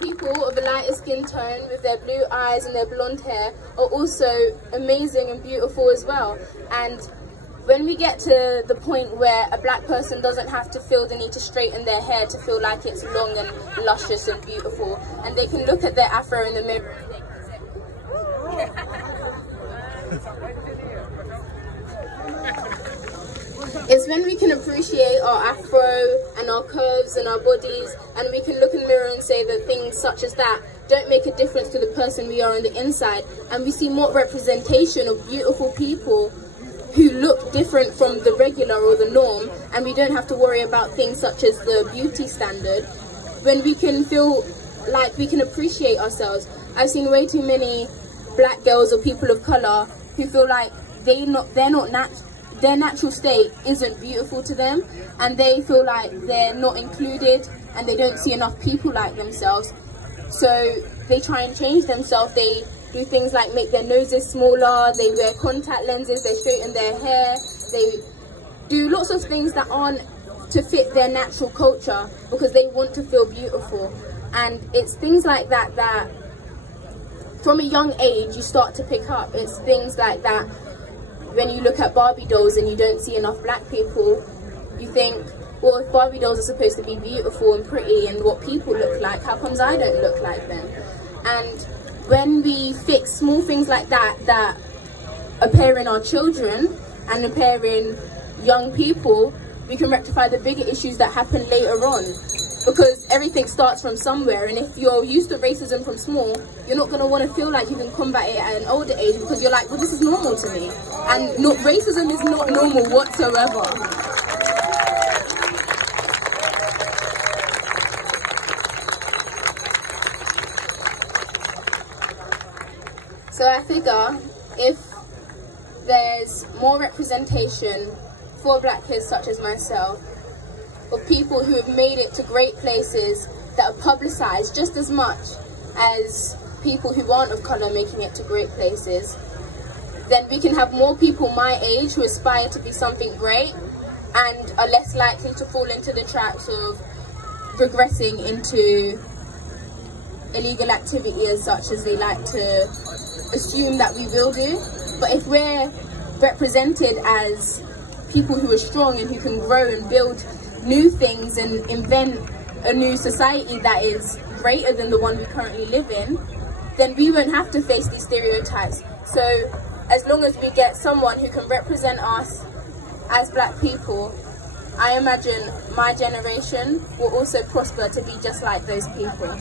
people of a lighter skin tone with their blue eyes and their blonde hair are also amazing and beautiful as well. And when we get to the point where a black person doesn't have to feel the need to straighten their hair to feel like it's long and luscious and beautiful, and they can look at their afro in the mirror and they can say, it's when we can appreciate our afro and our curves and our bodies, and we can look in the mirror and say that things such as that don't make a difference to the person we are on the inside, and we see more representation of beautiful people who look different from the regular or the norm, and we don't have to worry about things such as the beauty standard, when we can feel like we can appreciate ourselves. I've seen way too many black girls or people of colour who feel like their natural state isn't beautiful to them, and they feel like they're not included and they don't see enough people like themselves. So they try and change themselves. They do things like make their noses smaller, they wear contact lenses, they straighten their hair, they do lots of things that aren't to fit their natural culture because they want to feel beautiful. And it's things like that that from a young age you start to pick up. It's things like that when you look at Barbie dolls and you don't see enough black people, you think, well, if Barbie dolls are supposed to be beautiful and pretty and what people look like, how comes I don't look like them? And when we fix small things like that that appear in our children and appear in young people, we can rectify the bigger issues that happen later on. Because everything starts from somewhere, and if you're used to racism from small, you're not going to want to feel like you can combat it at an older age because you're like, well, this is normal to me. And racism is not normal whatsoever. So I figure if there's more representation for black kids such as myself, of people who have made it to great places that are publicised just as much as people who aren't of colour making it to great places, then we can have more people my age who aspire to be something great and are less likely to fall into the traps of regressing into illegal activity as such as they like to assume that we will do. But if we're represented as people who are strong and who can grow and build new things and invent a new society that is greater than the one we currently live in, then we won't have to face these stereotypes. So as long as we get someone who can represent us as black people, I imagine my generation will also prosper to be just like those people.